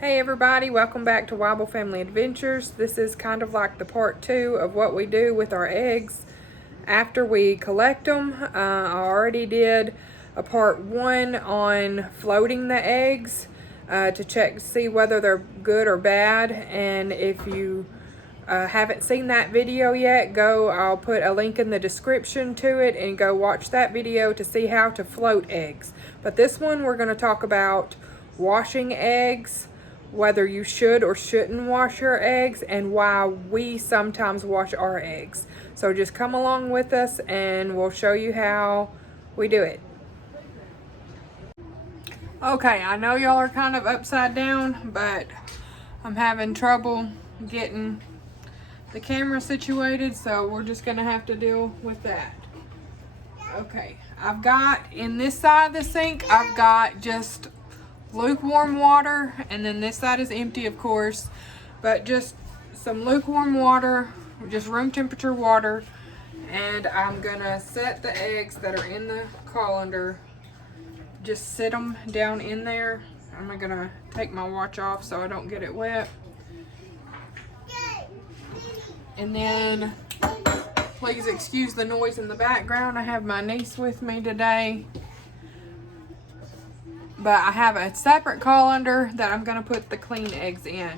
Hey everybody, welcome back to Wobble Family Adventures. This is kind of like the part 2 of what we do with our eggs after we collect them. I already did a part 1 on floating the eggs to check to see whether they're good or bad. And if you haven't seen that video yet, I'll put a link in the description to it and go watch that video to see how to float eggs. But this one we're going to talk about washing eggs, whether you should or shouldn't wash your eggs, and why we sometimes wash our eggs. So just come along with us and we'll show you how we do it. Okay, I know y'all are kind of upside down, but I'm having trouble getting the camera situated, so we're just gonna have to deal with that. Okay, I've got in this side of the sink, I've got just lukewarm water, and then this side is empty, of course, but just some lukewarm water, just room temperature water. And I'm gonna set the eggs that are in the colander, just sit them down in there. I'm gonna take my watch off so I don't get it wet. And then please excuse the noise in the background. I have my niece with me today. But I have a separate colander that I'm going to put the clean eggs in.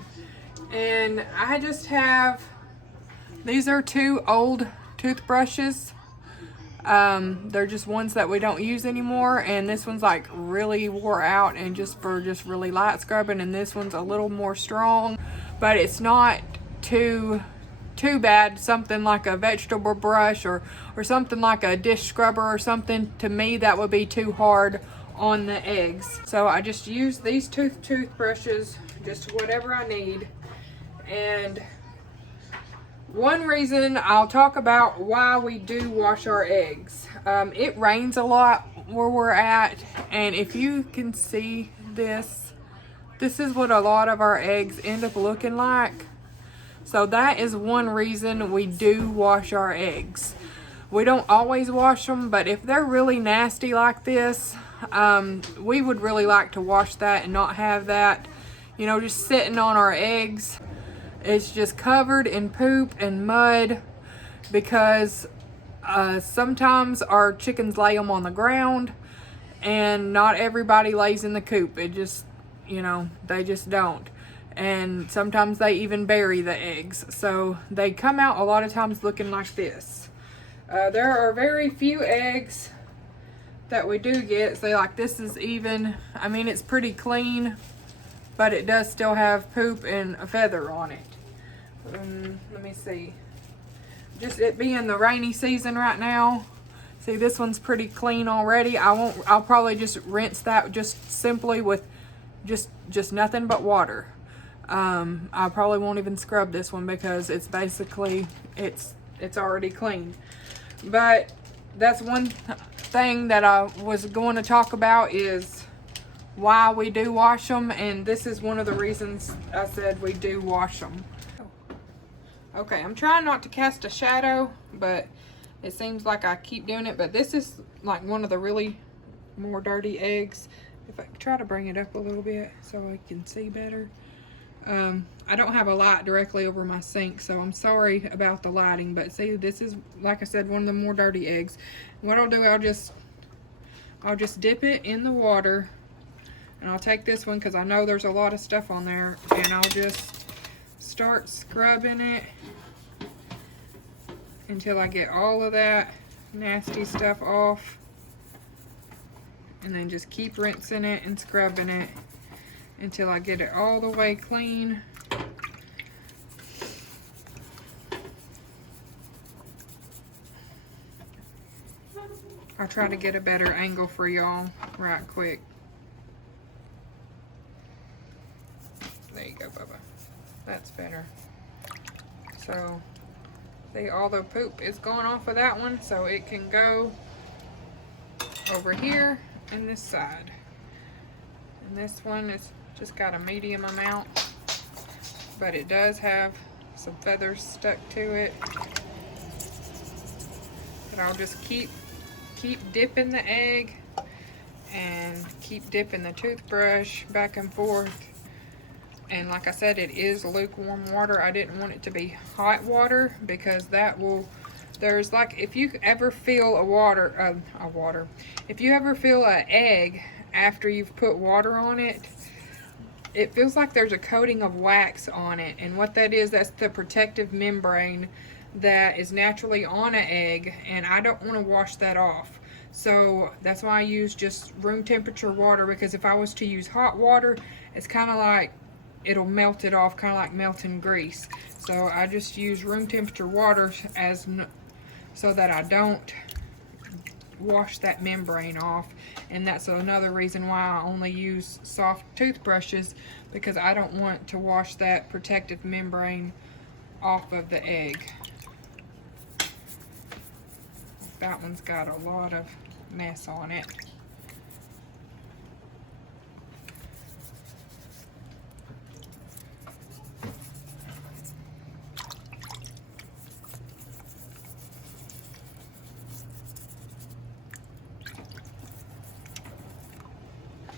And I just have, these are 2 old toothbrushes. They're just ones that we don't use anymore. And this one's like really wore out and just really light scrubbing. And this one's a little more strong. But it's not too bad. Something like a vegetable brush or something like a dish scrubber or something, to me that would be too hard on the eggs. So I just use these toothbrushes, just whatever I need. And one reason I'll talk about why we do wash our eggs. It rains a lot where we're at, and if you can see this is what a lot of our eggs end up looking like. So that is one reason we do wash our eggs. We don't always wash them, but if they're really nasty like this, we would really like to wash that and not have that, just sitting on our eggs. It's just covered in poop and mud, because sometimes our chickens lay them on the ground, and not everybody lays in the coop. It just, they just don't. And sometimes they even bury the eggs. So they come out a lot of times looking like this. There are very few eggs that we do get. So like this is even, it's pretty clean, but it does still have poop and a feather on it. Let me see. Just it being the rainy season right now. See, this one's pretty clean already. I'll probably just rinse that just simply with just nothing but water. I probably won't even scrub this one because it's basically, it's already clean. But that's one thing that I was going to talk about, is why we do wash them. And this is one of the reasons I said we do wash them. Okay, I'm trying not to cast a shadow, but it seems like I keep doing it. But this is like one of the really more dirty eggs. If I try to bring it up a little bit so I can see better. I don't have a light directly over my sink, so I'm sorry about the lighting, but see, this is, like I said, one of the more dirty eggs. What I'll do, I'll just dip it in the water, and I'll take this one because I know there's a lot of stuff on there, and I'll just start scrubbing it until I get all of that nasty stuff off, and then just keep rinsing it and scrubbing it until I get it all the way clean. I'll try to get a better angle for y'all right quick. There you go, Bubba. That's better. So, see, all the poop is gone off of that one, so it can go over here and this side. And this one is just got a medium amount, but it does have some feathers stuck to it. But I'll just keep dipping the egg and keep dipping the toothbrush back and forth And like I said, it is lukewarm water. I didn't want it to be hot water because that will, there's like, if you ever feel if you ever feel an egg after you've put water on it, it feels like there's a coating of wax on it. And what that is, that's the protective membrane that is naturally on an egg, and I don't want to wash that off. So that's why I use just room temperature water, because if I was to use hot water, it's kind of like it'll melt it off, kind of like melting grease. So I just use room temperature water so that I don't wash that membrane off. And that's another reason why I only use soft toothbrushes, because I don't want to wash that protective membrane off of the egg. That one's got a lot of mess on it.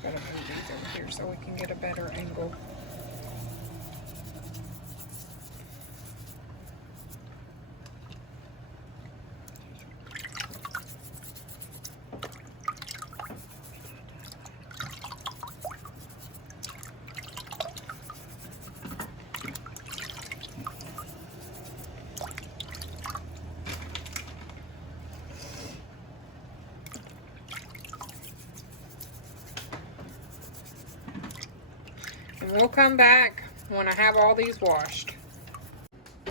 Gotta move these over here so we can get a better angle. And we'll come back when I have all these washed.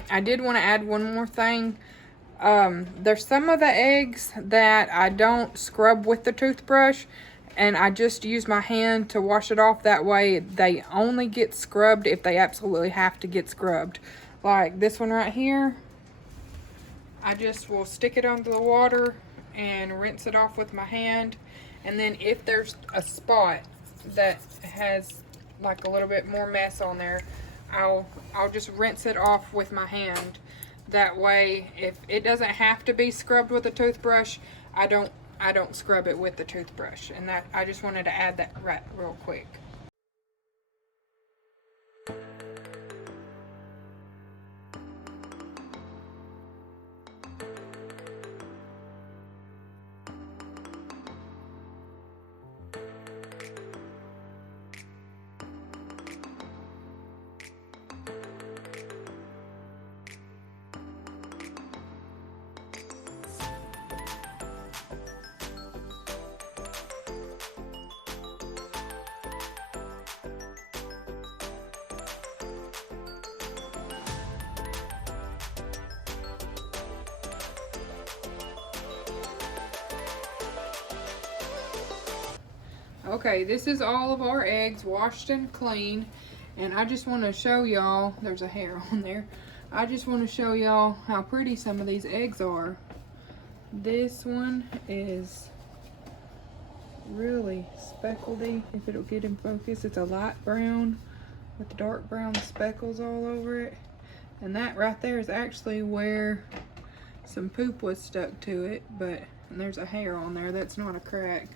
I did want to add one more thing. There's some of the eggs that I don't scrub with the toothbrush, and I just use my hand to wash it off. That way they only get scrubbed if they absolutely have to get scrubbed. Like this one right here, I just will stick it under the water and rinse it off with my hand. And then if there's a spot that has like a little bit more mess on there, I'll just rinse it off with my hand. That way, if it doesn't have to be scrubbed with a toothbrush, I don't scrub it with the toothbrush. And that, I just wanted to add that right real quick. Okay, this is all of our eggs washed and clean, and I just want to show y'all, there's a hair on there. I just want to show y'all how pretty some of these eggs are. This one is really speckledy, if it'll get in focus. It's a light brown with dark brown speckles all over it. And that right there is actually where some poop was stuck to it, and there's a hair on there. That's not a crack.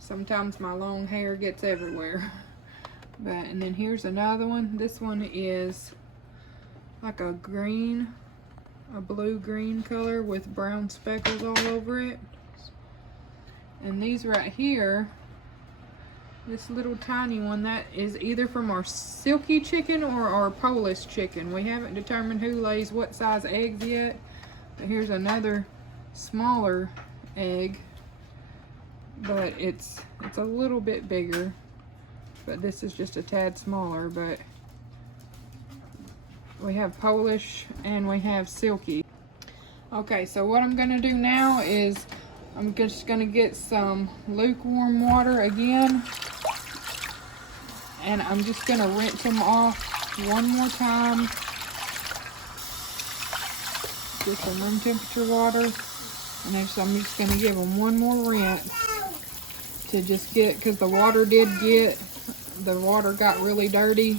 Sometimes my long hair gets everywhere. And then here's another one. This one is like a green, a blue-green color with brown speckles all over it. And these right here, this little tiny one, that is either from our silky chicken or our Polish chicken. We haven't determined who lays what size eggs yet. But here's another smaller egg. But it's a little bit bigger, but this is just a tad smaller. But we have Polish and we have silky. Okay, so what I'm gonna do now is I'm just gonna get some lukewarm water again, and I'm just gonna rinse them off one more time. Get some room temperature water, and then I'm just gonna give them one more rinse. To just get, because the water got really dirty.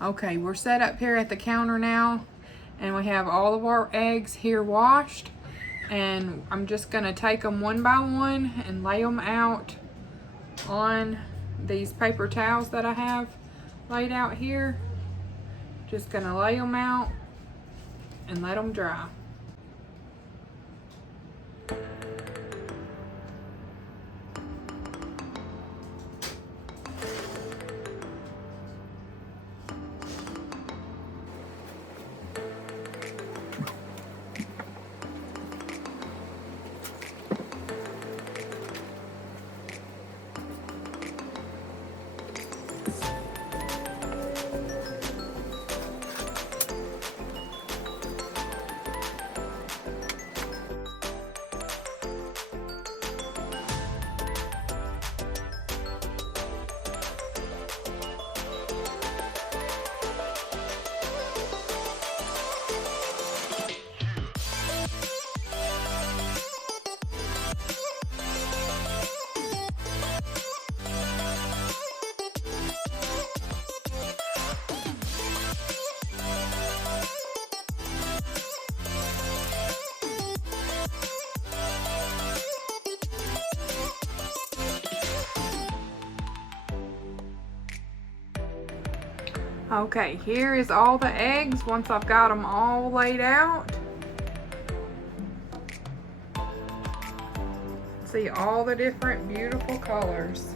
Okay, we're set up here at the counter now, and we have all of our eggs here washed, and I'm just gonna take them one by one and lay them out on these paper towels that I have laid out here. Just gonna lay them out and let them dry. Okay, here is all the eggs once I've got them all laid out. See all the different beautiful colors.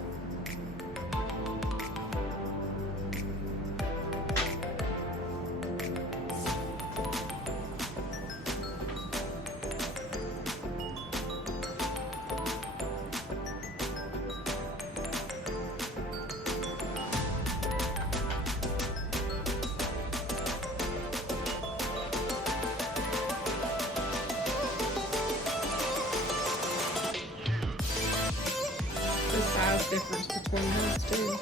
The size difference between those two.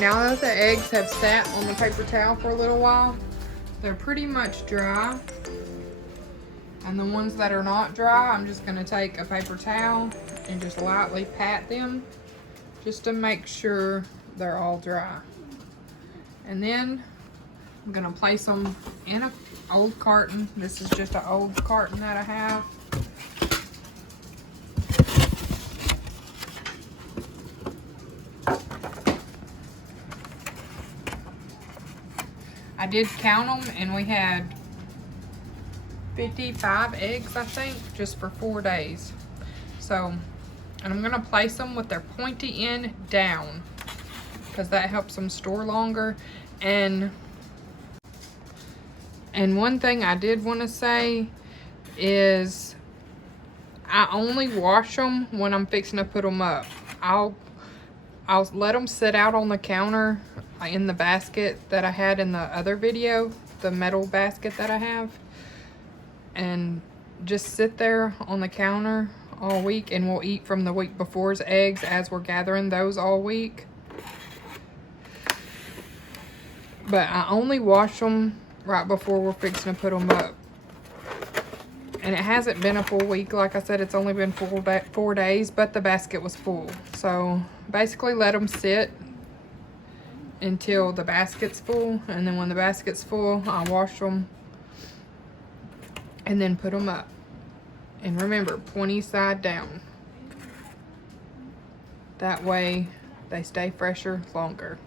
Now that the eggs have sat on the paper towel for a little while, they're pretty much dry. And the ones that are not dry, I'm just going to take a paper towel and just lightly pat them just to make sure they're all dry. And then I'm going to place them in an old carton. This is just an old carton that I have. I did count them, and we had 55 eggs, I think, just for 4 days. So, and I'm gonna place them with their pointy end down because that helps them store longer. And one thing I did want to say is I only wash them when I'm fixing to put them up. I'll let them sit out on the counter in the basket that I had in the other video, the metal basket that I have, and just sit there on the counter all week, and we'll eat from the week before's eggs as we're gathering those all week. But I only wash them right before we're fixing to put them up. And it hasn't been a full week. Like I said, it's only been 4 days, but the basket was full. So basically let them sit until the basket's full, and then when the basket's full, I'll wash them and then put them up. And remember, pointy side down. That way they stay fresher longer.